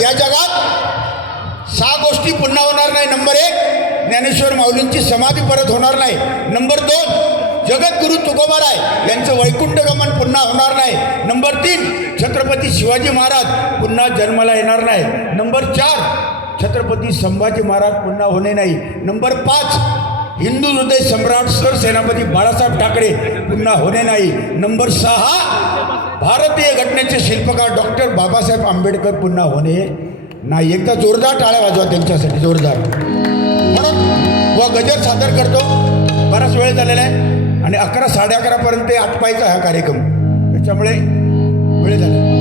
या जगात सहा गोष्टी पुन्हा होणार नाही. नंबर एक ज्ञानेश्वर माऊलींची समाधी परत होणार नाही. नंबर दोन जगद्गुरु तुकोबाराय यांचं वैकुंठ गमन पुन्हा होणार नाही. नंबर तीन छत्रपती शिवाजी महाराज पुन्हा जन्माला येणार नाही. नंबर चार छत्रपती संभाजी महाराज पुन्हा होणे नाही. नंबर पाच हिंदू हृदय सम्राट सरसेनापती बाळासाहेब ठाकरे पुन्हा होणे नाही. नंबर सहा भारतीय घटनेचे शिल्पकार डॉक्टर बाबासाहेब आंबेडकर पुन्हा होणे नाही एकदा जोरदार टाळ्या वाजवा त्यांच्यासाठी जोरदार. म्हणून व गजर सादर करतो. बराच वेळ झालेला आहे आणि अकरा साडे अकरापर्यंत आटपायचा हा कार्यक्रम. त्याच्यामुळे वेळ झाला.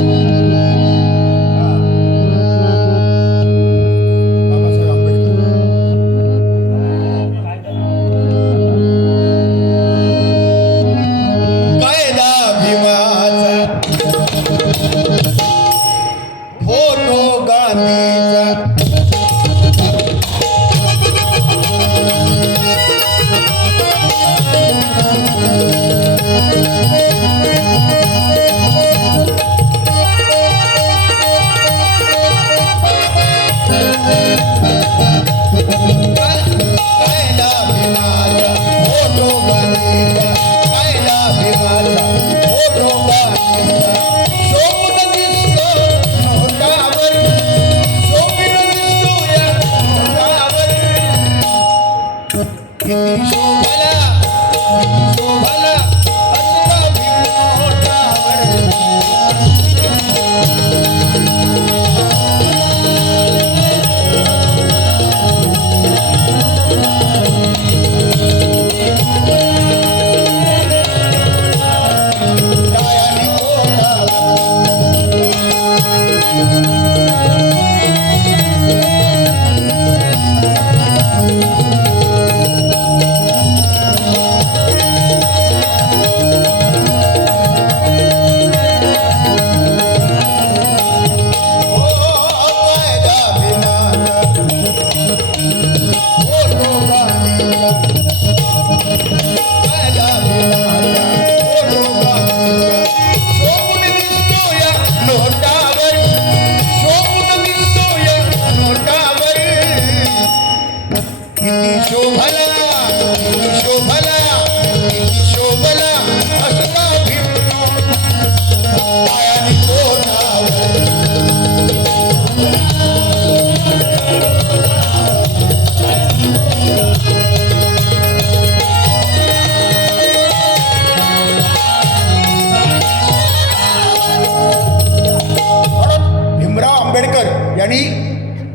यांनी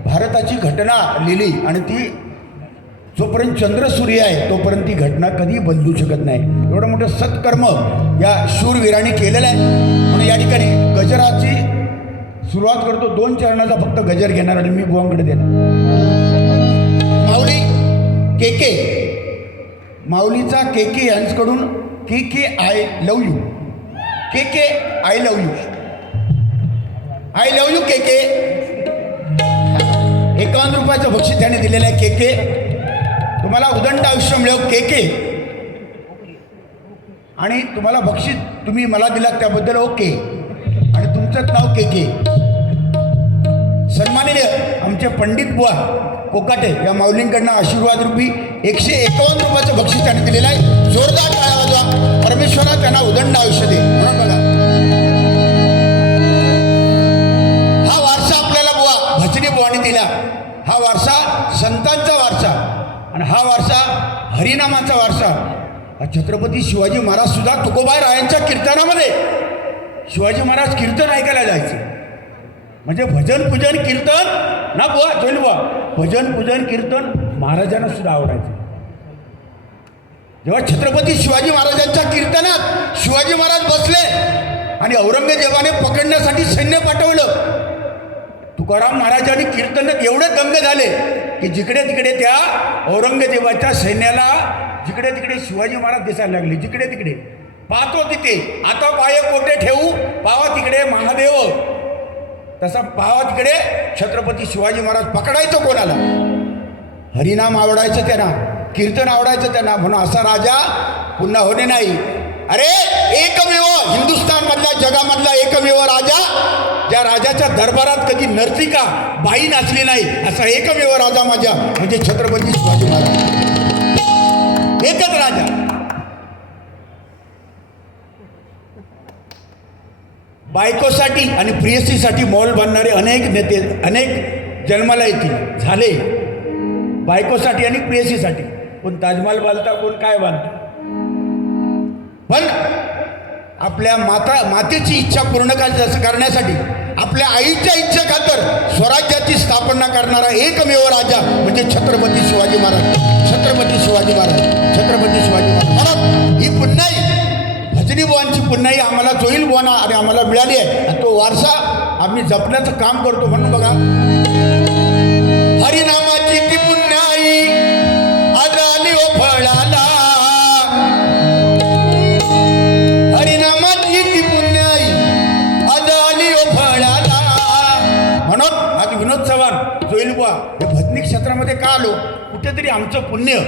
भारताची घटना लिहिली आणि ती जोपर्यंत चंद्र सूर्य आहे तोपर्यंत ती घटना कधी बदलू शकत नाही. एवढं मोठं सत्कर्म या शूरवीरांनी केलेलं आहे. म्हणून या ठिकाणी गजराची सुरुवात करतो. दोन चरणाचा फक्त गजर घेणार आणि मी बुवांकडे देणार. माऊली के के माऊलीचा के के यांच्याकडून K K I love you. K K I love you. I love you K K एकावन्न रुपयाचं बक्षीस त्याने दिलेलं आहे के के तुम्हाला उदंड आयुष्य मिळव के के. आणि तुम्हाला बक्षीस तुम्ही मला दिलात त्याबद्दल ओके. आणि तुमचंच नाव के के. सन्माननीय आमचे पंडित बुवा कोकाटे या माऊलींकडनं आशीर्वाद रूपी एकशे एकावन्न रुपयाचं बक्षीस त्याने दिलेलं आहे. जोरदार टाळ्या वाजवा परमेश्वरा त्यांना उदंड आयुष्य दे. म्हणून बघा हा वारसा हरिनामाचा वारसा. हा छत्रपती शिवाजी महाराज सुद्धा तुकोबाई रायांच्या कीर्तनामध्ये. शिवाजी महाराज कीर्तन ऐकायला जायचे. म्हणजे भजन पूजन कीर्तन ना बुवा जोईल बुवा. भजन पूजन कीर्तन महाराजांना सुद्धा आवडायचं. जेव्हा छत्रपती शिवाजी महाराजांच्या कीर्तनात शिवाजी महाराज बसले आणि औरंगजेबाने पकडण्यासाठी सैन्य पाठवलं तुकाराम महाराजांनी कीर्तनात एवढे दंग झाले की जिकडे तिकडे त्या औरंगजेबाच्या सैन्याला जिकडे तिकडे शिवाजी महाराज दिसायला लागले जिकडे तिकडे. पाहतो तिथे आता पाय कोठे ठेवू पावा तिकडे महादेव. तसा पावा तिकडे छत्रपती शिवाजी महाराज पकडायचं कोणाला? हरिनाम आवडायचं त्यांना कीर्तन आवडायचं त्यांना म्हणून असा राजा पुन्हा होणे नाही. अरे एकमेव हिंदुस्थान मधला जगामधला एकमेव राजा ज्या राजाच्या दरबारात कधी नर्तिका बाई नाचली नाही असा एकमेव राजा माझ्या म्हणजे छत्रपती शिवाजी महाराज. एकच राजा. बायकोसाठी आणि प्रियसीसाठी मॉल बांधणारे अनेक नेते अनेक जन्माला येतील. झाले. बायकोसाठी आणि प्रियसीसाठी. कोण ताजमहाल बांधता कोण काय बांधतं? पण आपल्या माता मातेची इच्छा पूर्ण करण्यासाठी आपल्या आईच्या इच्छा खातर स्वराज्याची स्थापना करणारा एकमेव राजा म्हणजे छत्रपती शिवाजी महाराज. छत्रपती शिवाजी महाराज. छत्रपती शिवाजी महाराज. ही पुन्हाई भजनी बुवांची पुन्हाई आम्हाला जोईल बुवाना आणि आम्हाला मिळाली आहे. आणि तो वारसा आम्ही जपण्याचं काम करतो म्हणून बघा. हरिनामा कुठेतरी आमचं पुण्य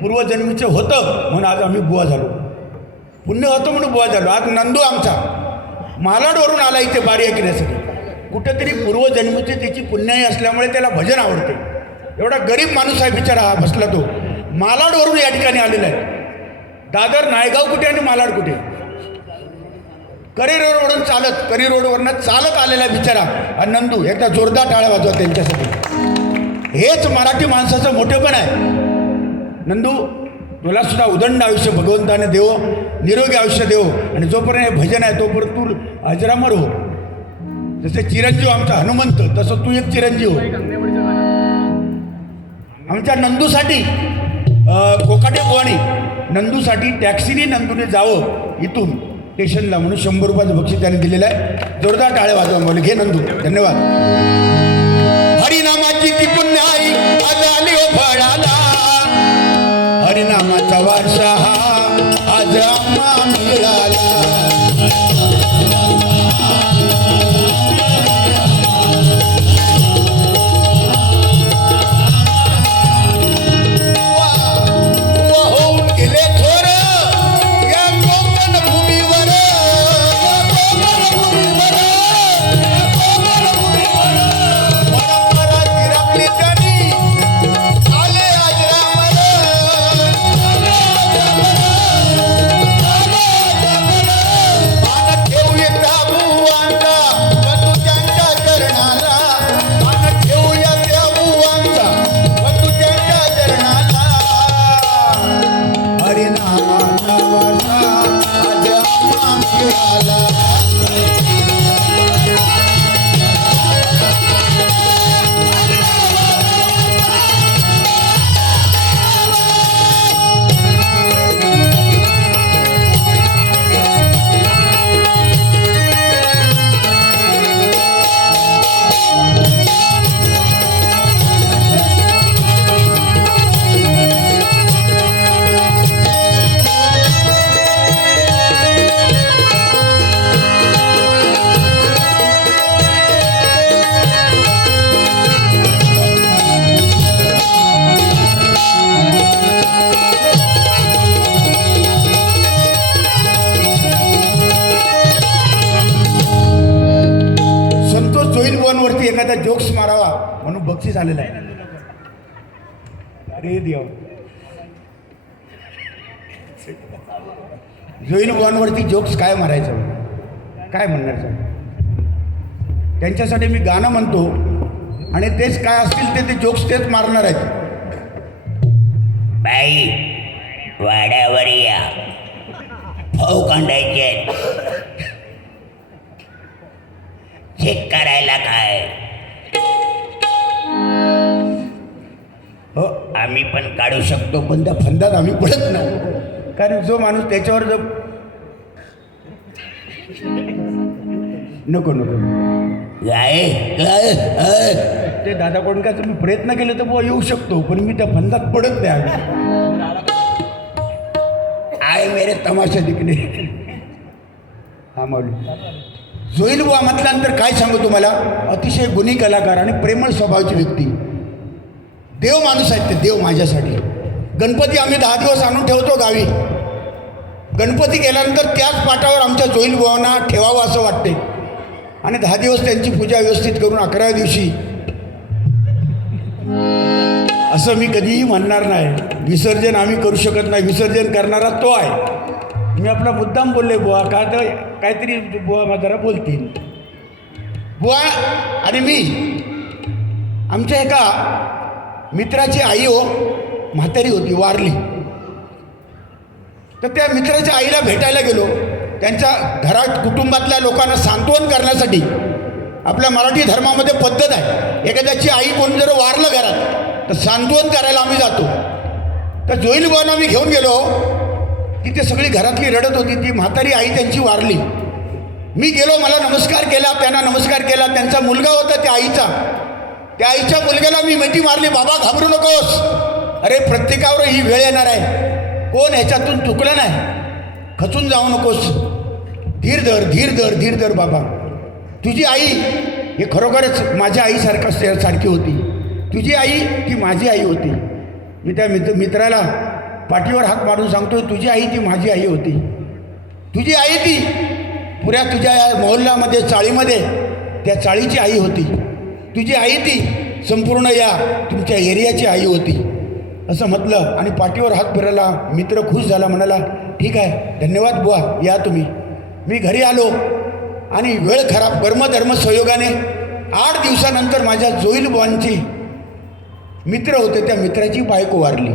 पूर्वजन्मीचं होतं म्हणून आज आम्ही बुवा झालो. पुण्य होतं म्हणून बुवा झालो. आज नंदू आमचा मालाडवरून आला इथे बारी ऐकण्यासाठी. कुठेतरी पूर्वजन्मीची त्याची पुण्यही असल्यामुळे त्याला भजन आवडते. एवढा गरीब माणूस आहे बिचारा हा बसला तो. मालाडवरून या ठिकाणी आलेला आहे. दादर नायगाव कुठे आणि मालाड कुठे? करी रोडवरून चालत करी रोडवरनं चालत आलेला बिचारा. आणि नंदू एकदा जोरदार टाळ्या वाजवा त्यांच्यासाठी. हेच मराठी माणसाचं मोठेपण आहे. नंदू तुला सुद्धा उदंड आयुष्य भगवंताने देव निरोगी आयुष्य देव. आणि जोपर्यंत हे भजन आहे तोपर्यंत तू अजरामर हो. जसे चिरंजीव आमचा हनुमंत तसं तू एक चिरंजीव हो. आमच्या नंदूसाठी कोकाटे बुवाणी नंदूसाठी टॅक्सीने नंदूने जावं इथून स्टेशनला. म्हणून शंभर रुपयाचं बक्षीस त्याने दिलेलं आहे. जोरदार टाळे वाजवा मला. घे नंदू. धन्यवाद. हरिनामाची ती पुण्याई आज आली हो फळाला. हरिनामाचा वारसा काय म्हणणार सर? त्यांच्यासाठी मी गाणं म्हणतो आणि तेच काय असतील ते ते जोक्स तेच मारणार आहेत. बाई वाड्यावर या. भाऊ कांडायचे चेक करायला काय? हो. आम्ही पण काढू शकतो. पण त्या फंदात आम्ही पडत नाही. कारण जो माणूस त्याच्यावर जो नको नको. ते दादाकडून काय तुम्ही प्रयत्न केले तर बुवा येऊ शकतो पण मी त्या फंदात पडत नाही आय मेरे तमाशा दिखणे हा माऊली. जोईल बुवा म्हटल्यानंतर काय सांगू तुम्हाला? अतिशय गुणी कलाकार आणि प्रेमळ स्वभावाची व्यक्ती. देव माणूस आहेत ते देव माझ्यासाठी. गणपती आम्ही दहा दिवस आणून ठेवतो गावी. गणपती गेल्यानंतर त्याच पाटावर आमच्या जोईल बुवांना ठेवावं असं वाटते आणि दहा दिवस त्यांची पूजा व्यवस्थित करून अकराव्या दिवशी. असं मी कधीही म्हणणार नाही. विसर्जन आम्ही करू शकत नाही. विसर्जन करणारा तो आहे. मी आपला मुद्दाम बोलले बुवा का तर काहीतरी बुवा माझा बोलतील. बुवा आणि मी आमच्या एका मित्राची आई हो म्हातारी होती वारली. तर त्या मित्राच्या आईला भेटायला गेलो. त्यांच्या घरात कुटुंबातल्या लोकांना सांत्वन करण्यासाठी आपल्या मराठी धर्मामध्ये पद्धत आहे. एखाद्याची आई कोण जर वारलं घरात तर सांत्वन करायला आम्ही जातो. तर जोईल बुवांना आम्ही घेऊन गेलो तिथे सगळी घरातली रडत होती ती म्हातारी आई त्यांची वारली. मी गेलो मला नमस्कार केला त्यांना नमस्कार केला त्यांचा मुलगा होता त्या आईचा. त्या आईच्या मुलग्याला मी मिठी मारली बाबा घाबरू नकोस. अरे प्रत्येकावर ही वेळ येणार आहे. कोण ह्याच्यातून चुकलं नाही? खचून जाऊ नकोस. धीर धर धीर धर धीर धर बाबा. तुझी आई हे खरोखरच माझ्या आईसारखं सारखी होती. तुझी आई ती माझी आई होती. मी त्या मित्र मित्राला पाठीवर हात मारून सांगतो तुझी आई ती माझी आई होती. तुझी आई ती पुऱ्या तुझ्या या मोहल्ल्यामध्ये चाळीमध्ये त्या चाळीची आई होती. तुझी आई ती संपूर्ण या तुमच्या एरियाची आई होती. असं म्हटलं आणि पाठीवर हात फिरायला मित्र खुश झाला म्हणाला ठीक आहे. धन्यवाद बुवा. या तुम्ही. मी घरी आलो आणि वेळ खराब कर्मधर्म संयोगाने आठ दिवसानंतर माझ्या जोईल बुवांची मित्र होते त्या मित्राची बायको वारली.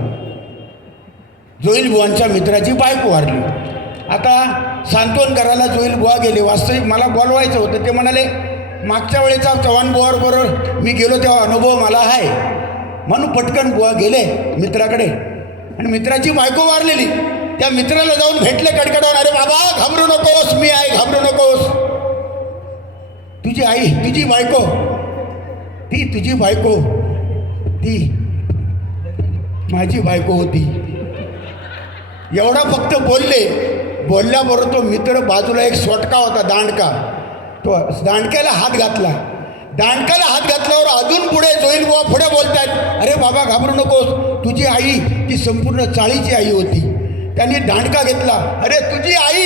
जोईल बुवांच्या मित्राची बायको वारली. आता सांत्वन करायला जोईल बुवा गेले. वास्तविक मला बोलवायचं होतं. ते म्हणाले मागच्या वेळेचा चव्हाण बुवाबरोबर मी गेलो तेव्हा अनुभव मला आहे. म्हणून पटकन बुवा गेले मित्राकडे. आणि मित्राची बायको वारलेली. त्या मित्राला जाऊन भेटले कडकडावर अरे बाबा घाबरू नकोस मी आहे घाबरू नकोस. तुझी आई तुझी बायको. ती तुझी बायको. ती माझी बायको होती. एवढा फक्त बोलले. बोलल्याबरोबर तो मित्र बाजूला एक सोटका होता दांडका. तो दांडक्याला हात घातला. दांडक्याला हात घातल्यावर अजून पुढे जोईल बुवा पुढे बोलतायत अरे बाबा घाबरू नकोस. तुझी आई ती संपूर्ण चाळीची आई होती. त्यांनी दांडका घेतला. अरे तुझी आई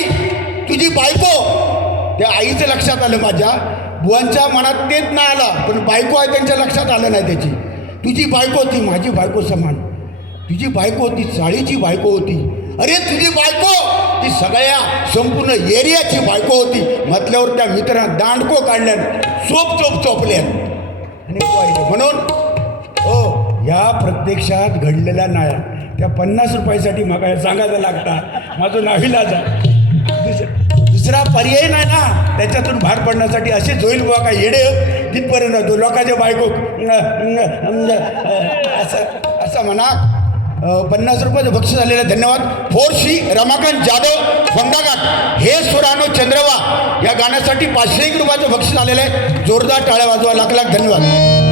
तुझी बायको. त्या आईचं लक्षात आलं माझ्या. बुवांच्या मनात तेच नाही आला पण बायको आहे त्यांच्या लक्षात आलं नाही त्याची. तुझी बायको होती माझी बायको समान. तुझी बायको ती चाळीची बायको होती. अरे तुझी बायको ती सगळ्या संपूर्ण एरियाची बायको होती. म्हटल्यावर त्या मित्रांना दांडको काढल्यान चोप चोप चोपल्यान आणि म्हणून हो या प्रत्यक्षात घडलेल्या नाही त्या पन्नास रुपयासाठी मला सांगायला लागता. माझं नाविलाज आहे. दुसरा पर्याय नाही ना. त्याच्यातून बाहेर पडण्यासाठी असेच होईल बुवा काय येडे हो. तिथपर्यंत तो लोकांच्या बायको असं असं म्हणा. पन्नास रुपयाचं बक्षीस झालेलं धन्यवाद. फोर श्री रमाकांत जाधव फोंडाघाट हे सुरानो चंद्रवा या गाण्यासाठी पाचशे एक रुपयाचं बक्षीस आलेलं आहे. जोरदार टाळ्या वाजवा. लाख लाख धन्यवाद.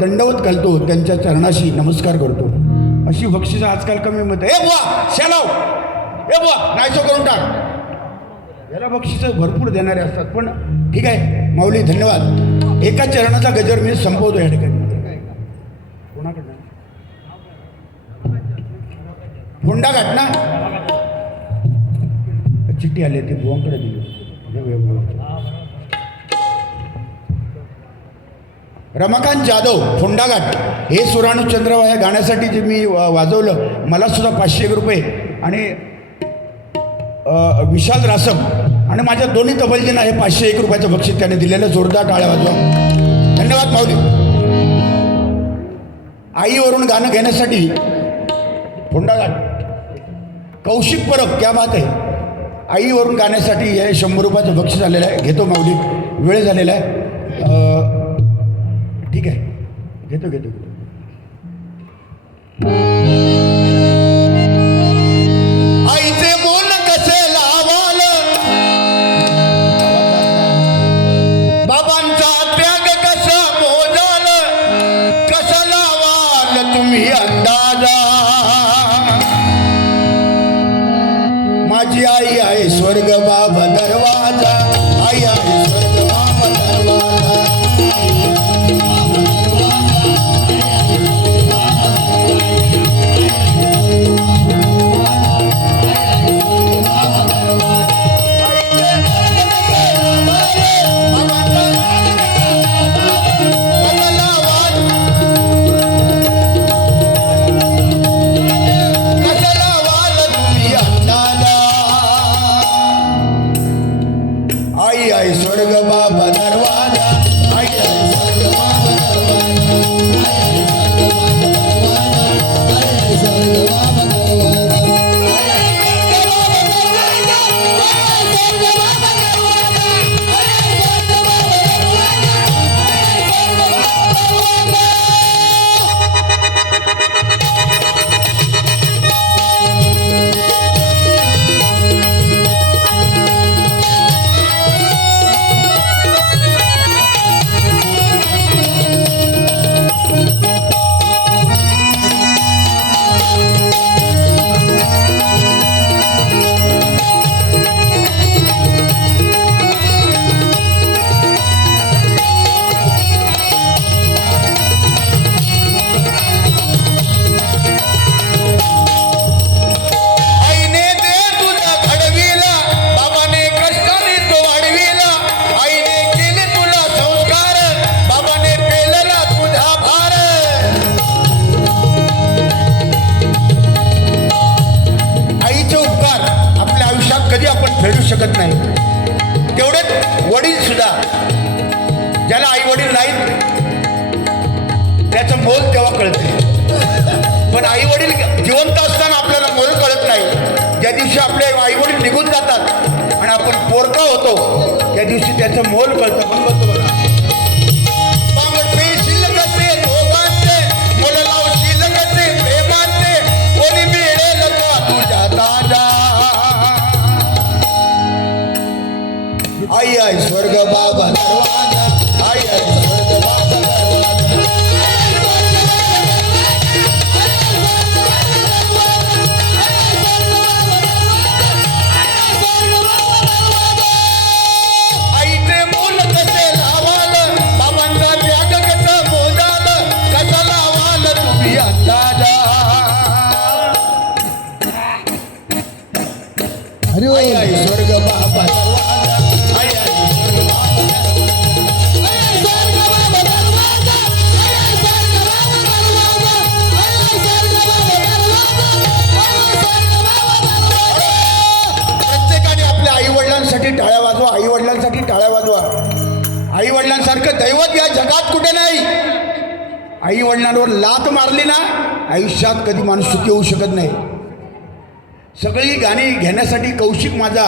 दंडवत घालतो त्यांच्या चरणाशी नमस्कार करतो. अशी बक्षिसं आजकाल कमी मिळतं ए बुवा शेलाव! ए बुवा नाहीसो करून टाक. याला बक्षिसं भरपूर देणारे असतात पण ठीक आहे माऊली धन्यवाद. एका चरणाचा गजर मी संपवतो या ठिकाणी. कोणाकडनं? फोंडा घाट ना? चिठ्ठी आली ती बुवांकडे दिली. रमाकांत जाधव फोंडाघाट हे सुराणूचंद्र या गाण्यासाठी जे मी वाजवलं मला सुद्धा पाचशे एक रुपये. आणि विशाल रासम आणि माझ्या दोन्ही तबलजींना हे पाचशे एक रुपयाचं बक्षीस त्याने दिलेलं जोरदार टाळ्या वाजवा. धन्यवाद माऊली. आईवरून गाणं घेण्यासाठी फोंडाघाट कौशिक परब क्या बात आहे. आईवरून गाण्यासाठी हे शंभर रुपयाचं बक्षीस आलेलं आहे. घेतो माऊली. वेळ झालेला आहे. घेतो घेतो घेतो आईचे आपण फेडू शकत नाही. तेवढेच वडील सुद्धा ज्याला आई वडील नाहीत त्याचं मोल तेव्हा कळते. पण आई वडील जिवंत असताना आपल्याला मोल कळत नाही. ज्या दिवशी आपले आई वडील निघून जातात आणि आपण पोरका होतो त्या दिवशी त्याचं मोल कळतं. पण बघतो बघा. आई आई स्वर्ग बाबा दरवाजा. आई आई स्वर्ग बाबा दरवाजा आईचे मोल कसे लावाल जगात कुठे नाही. आई वडिलांवर लात मारली ना आयुष्यात कधी माणूस सुखी होऊ शकत नाही. सगळी गाणी घेण्यासाठी कौशिक माझा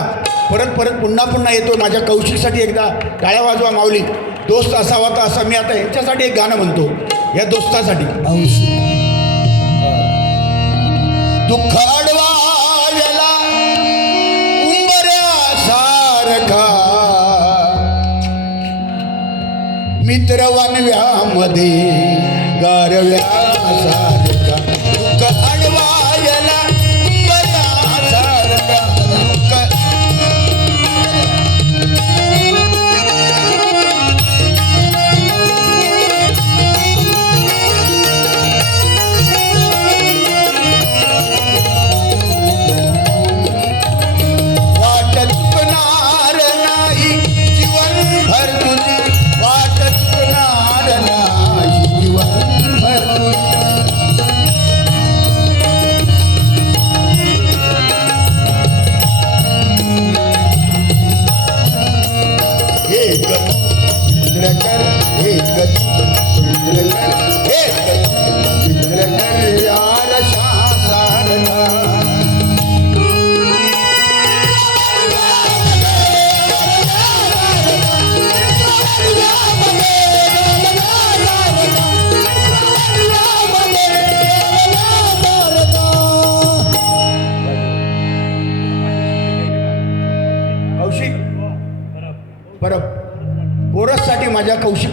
परत परत पुन्हा पुन्हा येतो माझ्या कौशिकसाठी एकदा. टाळ्या वाजवा माऊली. दोस्त असावा तर असा मी आता ह्याच्यासाठी एक गाणं म्हणतो या दोस्तासाठी. दुःख चित्रवनव्यामध्ये गारव्यासारखा दुःख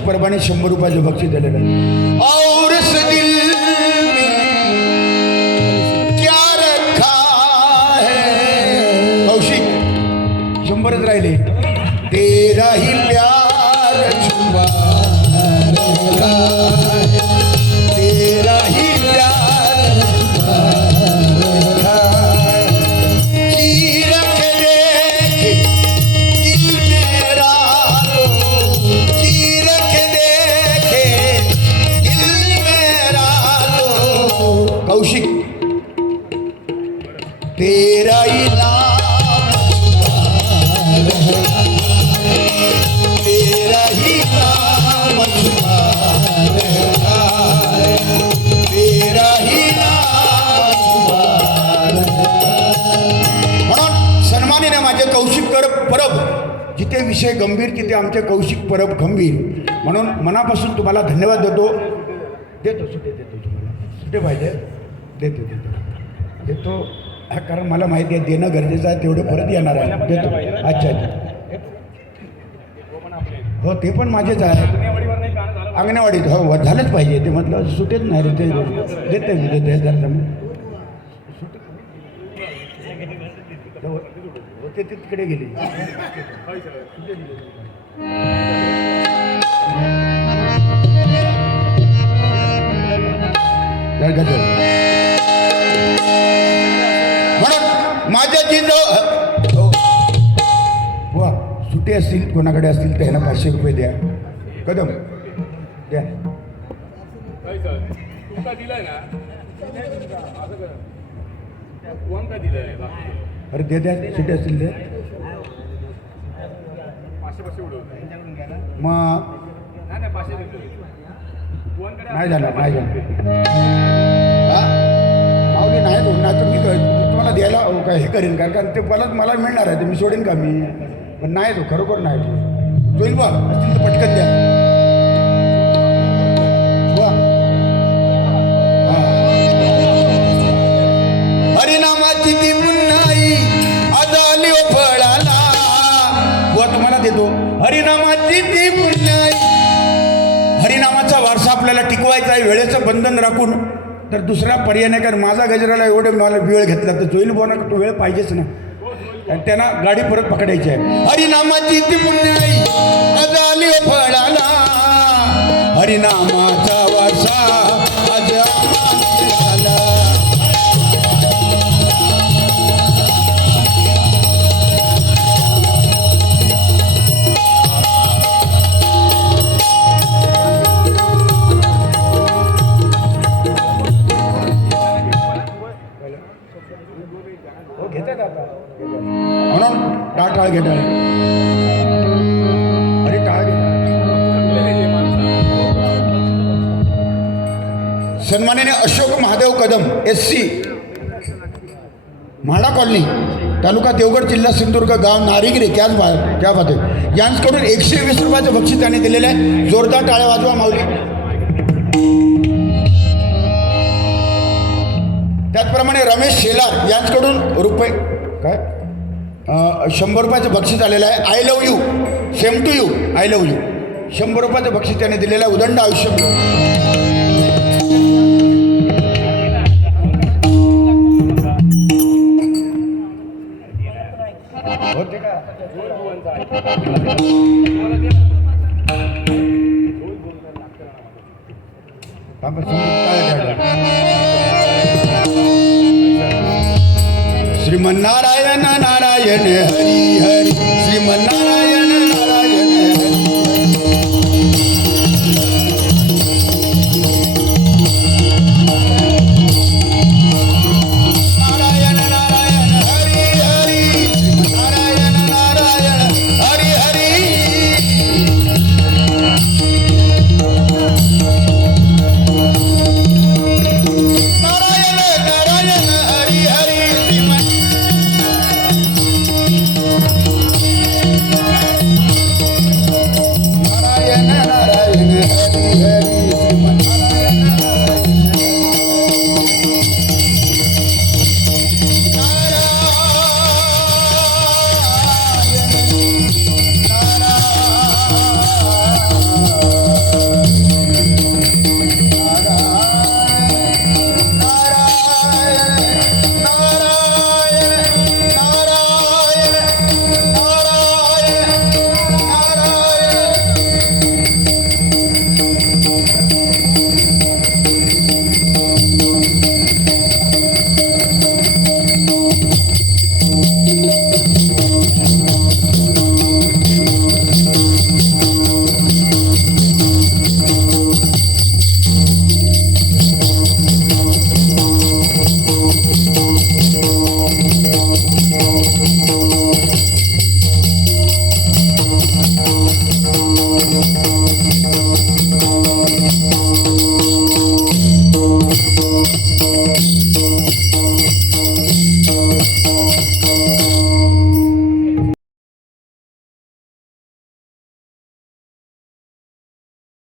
परबाने शंभर रुपयाचं बक्षीस दिलेलं. आहे आमचे कौशिक परब खंबीर म्हणून मनापासून तुम्हाला धन्यवाद देतो. देतो सुटे देतो तुम्हाला. सुटे पाहिजे. देतो देतो. देतो हा, कारण मला माहिती आहे देणं गरजेचं आहे तेवढं परत येणार आहे. देतो. अच्छा अच्छा. हो ते पण माझेच आहे. अंगणवाडीत हो हो, झालंच पाहिजे. ते म्हटलं सुटेच नाही रे ते देते मी देते जरा होते ते तिकडे गेले. म्हणून माझ्या जिजो हो. वा सुटे असतील कोणाकडे असतील त्यांना पाचशे रुपये द्या. कदम. अरे दे द्या सुटे असतील उडवत. मग नाही झालं नाही झालं. हा? माऊली नाही तो नाही तर मी क- तुम्हाला द्यायला अहो, काय हे करीन कारण कारण ते मला मला मिळणार आहे ते मी सोडेन का मी? पण नाही तो खरोखर नाही तो. होईल बा असतील तर पटकन द्या. आपल्याला आहे वेळेचं बंधन राखून. तर दुसरा पर्याय नाही कारण माझा गजराला एवढं मला वेळ घेतला तर जोईल बोना तो वेळ पाहिजेच ना. आणि त्यांना गाडी परत पकडायची आहे. हरिनामाची ती पुण्याई अजाली फळाला. हरिनामाचा वारसा टाळ टाळ अरे टाळ घेतात सन्मानाने Ashok Mahadev Kadam S C MHADA colony तालुका देवगड जिल्हा सिंधुदुर्ग गाव नारिगिरी त्याच बा त्या बाते यांच्याकडून एकशे वीस रुपयाचं बक्षीस त्यांनी दिलेलं आहे. जोरदार टाळ्या वाजवा माऊली. त्याचप्रमाणे रमेश शेलार यांच्याकडून रुपये काय? शंभर रुपयाचं बक्षीस आलेलं आहे. I love you same to you I love you शंभर रुपयाचं बक्षीस त्याने दिलेलं आहे. उदंड आयुष्य. होते का? Yeah.